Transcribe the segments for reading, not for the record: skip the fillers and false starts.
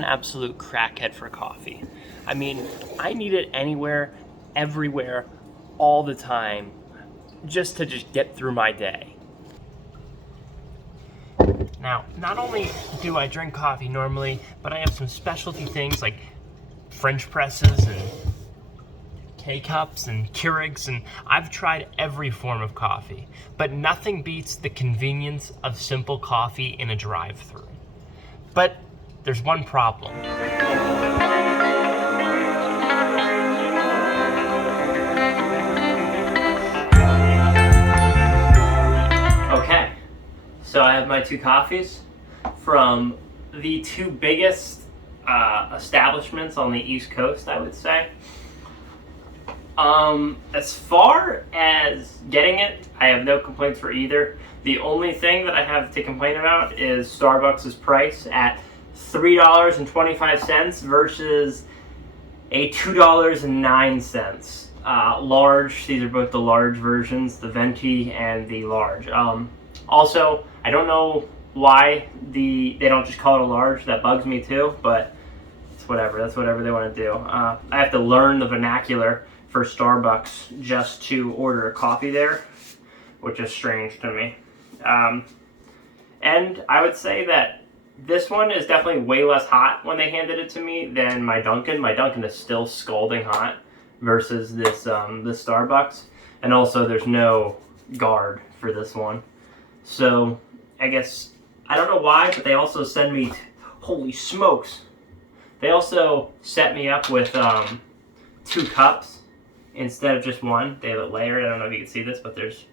an absolute crackhead for coffee. I mean, I need it anywhere, everywhere, all the time, just to get through my day. Now, not only do I drink coffee normally, but I have some specialty things like French presses and K-cups and Keurigs, and I've tried every form of coffee, but nothing beats the convenience of simple coffee in a drive-thru. But there's one problem. Okay, so I have my two coffees from the two biggest establishments on the East Coast, I would say. As far as getting it, I have no complaints for either. The only thing that I have to complain about is Starbucks' price at $3.25 versus a $2.09. Large, these are both the large versions, the venti and the large. Also, I don't know why they don't just call it a large. That bugs me too, but it's whatever. That's whatever they want to do. I have to learn the vernacular for Starbucks just to order a coffee there, which is strange to me. And I would say that this one is definitely way less hot when they handed it to me than my Dunkin. My Dunkin is still scalding hot versus this Starbucks. And also there's no guard for this one. So I guess, I don't know why, but they also send me, holy smokes. They also set me up with 2 cups instead of just one. They have it layered. I don't know if you can see this, but there's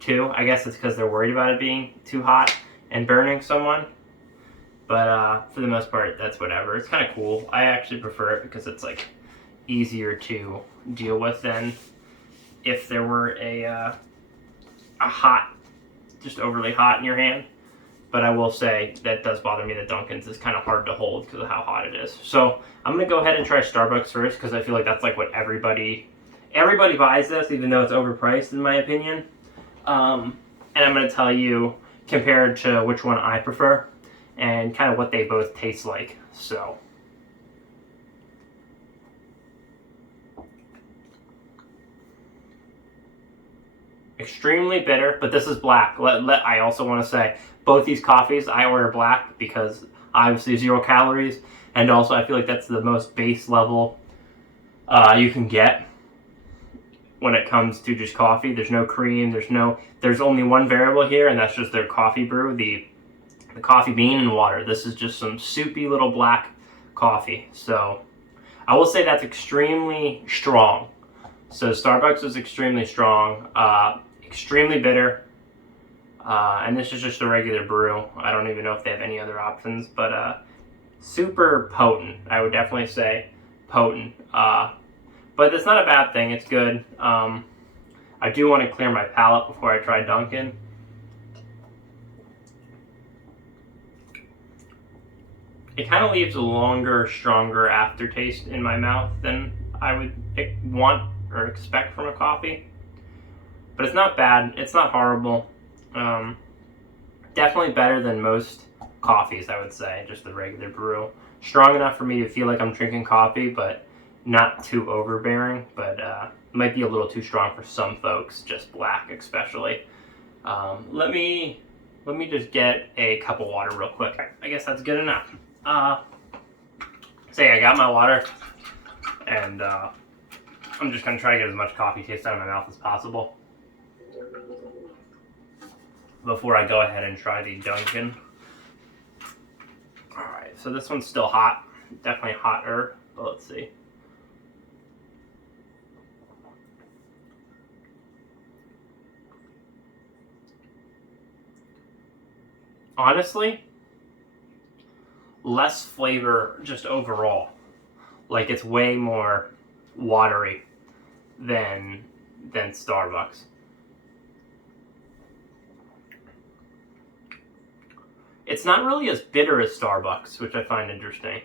2. I guess it's because they're worried about it being too hot and burning someone. But for the most part, that's whatever. It's kind of cool. I actually prefer it because it's like easier to deal with than if there were a hot, just overly hot in your hand. But I will say that does bother me that Dunkin's is kind of hard to hold because of how hot it is. So I'm going to go ahead and try Starbucks first because I feel like that's like what everybody buys this, even though it's overpriced in my opinion. And I'm going to tell you compared to which one I prefer and kind of what they both taste like. So extremely bitter, but this is black. I also want to say both these coffees I order black because obviously 0 calories, and also I feel like that's the most base level you can get when it comes to just coffee. There's no cream, there's only one variable here, and that's just their coffee brew, the coffee bean and water. This is just some soupy little black coffee. So I will say that's extremely strong. So Starbucks is extremely strong, extremely bitter, and this is just a regular brew. I don't even know if they have any other options, but super potent. I would definitely say potent. But it's not a bad thing. It's good. I do want to clear my palate before I try Dunkin. It kind of leaves a longer, stronger aftertaste in my mouth than I would want or expect from a coffee. But it's not bad. It's not horrible. Definitely better than most coffees, I would say. Just the regular brew. Strong enough for me to feel like I'm drinking coffee, but not too overbearing. But might be a little too strong for some folks, just black especially. Let me just get a cup of water real quick. I guess that's good enough. So yeah, I got my water, and I'm just going to try to get as much coffee taste out of my mouth as possible before I go ahead and try the Dunkin. Alright, so this one's still hot. Definitely hotter, but let's see. Honestly, less flavor just overall. Like, it's way more watery than Starbucks. It's not really as bitter as Starbucks, which I find interesting.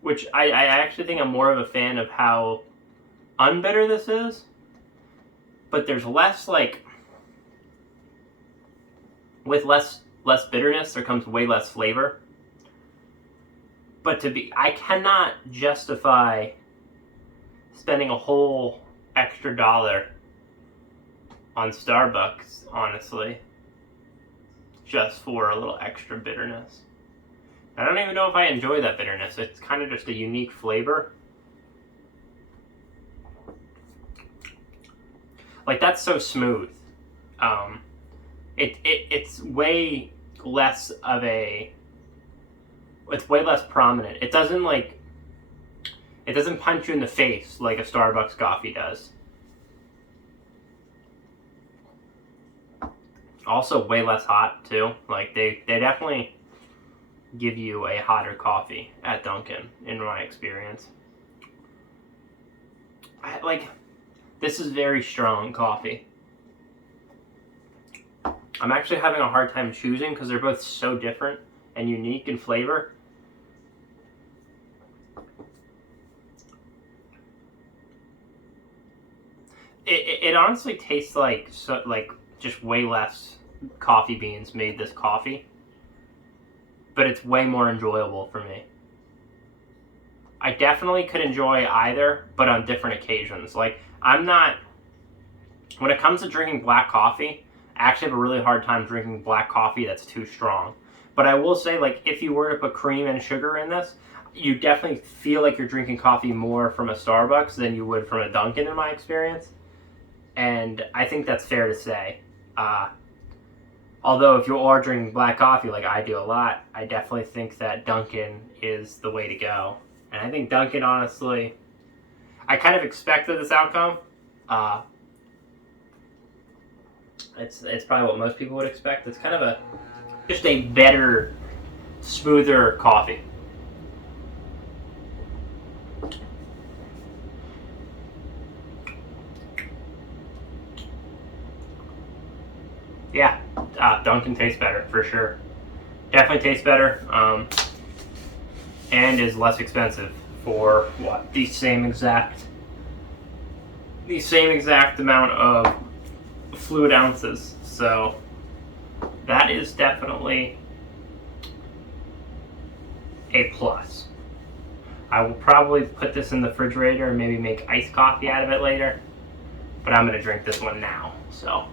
Which I actually think I'm more of a fan of how unbitter this is. But there's less, like, with less bitterness, there comes way less flavor. But I cannot justify spending a whole extra dollar on Starbucks, honestly, just for a little extra bitterness. I don't even know if I enjoy that bitterness. It's kind of just a unique flavor. Like, that's so smooth. It's way less of a... It's way less prominent. It doesn't punch you in the face like a Starbucks coffee does. Also way less hot too. Like they definitely give you a hotter coffee at Dunkin', in my experience. This is very strong coffee. I'm actually having a hard time choosing because they're both so different and unique in flavor. It honestly tastes like just way less coffee beans made this coffee, but it's way more enjoyable for me. I definitely could enjoy either, but on different occasions. Like, when it comes to drinking black coffee, I actually have a really hard time drinking black coffee that's too strong. But I will say, like, if you were to put cream and sugar in this, you definitely feel like you're drinking coffee more from a Starbucks than you would from a Dunkin', in my experience. And I think that's fair to say. Although if you are drinking black coffee like I do a lot, I definitely think that Dunkin' is the way to go. And I think Dunkin', honestly, I kind of expected this outcome. It's probably what most people would expect. It's kind of just a better, smoother coffee. Yeah, Dunkin' tastes better, for sure. Definitely tastes better, and is less expensive for what? The same exact amount of fluid ounces. So that is definitely a plus. I will probably put this in the refrigerator and maybe make iced coffee out of it later, but I'm going to drink this one now, so...